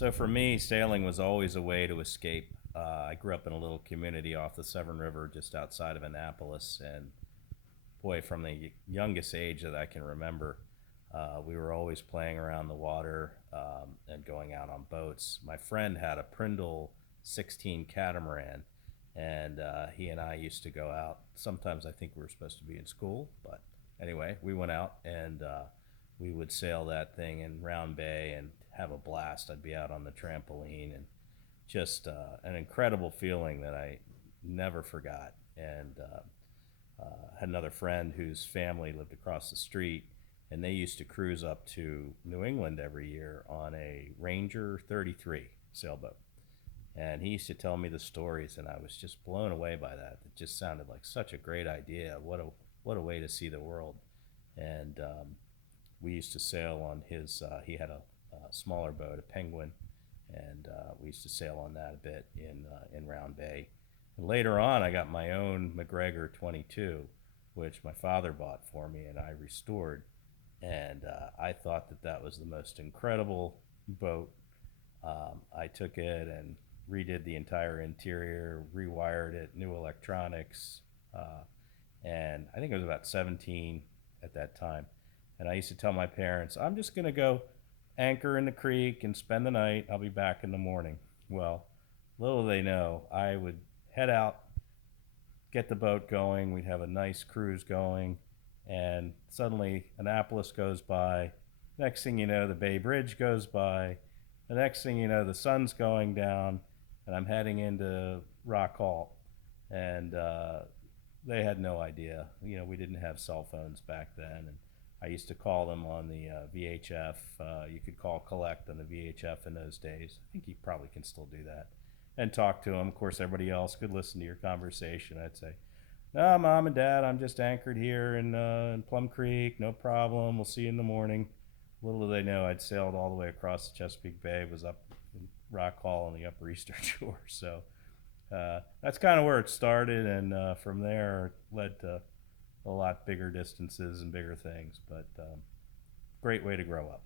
So for me, sailing was always a way to escape. I grew up in a little community off the Severn River just outside of Annapolis, and boy, from the youngest age that I can remember, we were always playing around the water and going out on boats. My friend had a Prindle 16 catamaran, and he and I used to go out. Sometimes I think we were supposed to be in school, but anyway, we went out and we would sail that thing in Round Bay and have a blast. I'd be out on the trampoline and just an incredible feeling that I never forgot. And had another friend whose family lived across the street, and they used to cruise up to New England every year on a Ranger 33 sailboat. And he used to tell me the stories, and I was just blown away by that. It just sounded like such a great idea. What a way to see the world. And we used to sail on his. He had a smaller boat, a Penguin, and we used to sail on that a bit in Round Bay. And later on, I got my own MacGregor 22, which my father bought for me, and I restored. And I thought that that was the most incredible boat. I took it and redid the entire interior, rewired it, new electronics, and I think I was about 17 at that time. And I used to tell my parents, I'm just going to go anchor in the creek and spend the night. I'll be back in the morning. Well, little they know, I would head out, get the boat going. We'd have a nice cruise going, and suddenly Annapolis goes by. Next thing you know, the Bay Bridge goes by. The next thing you know, the sun's going down, and I'm heading into Rock Hall. And they had no idea. We didn't have cell phones back then, and I used to call them on the VHF. You could call collect on the VHF in those days. I think you probably can still do that. And talk to them. Of course, everybody else could listen to your conversation. I'd say, no, Mom and Dad, I'm just anchored here in Plum Creek. No problem. We'll see you in the morning. Little do they know, I'd sailed all the way across the Chesapeake Bay, was up in Rock Hall on the Upper Eastern Shore. So that's kind of where it started, and from there it led to a lot bigger distances and bigger things. But great way to grow up.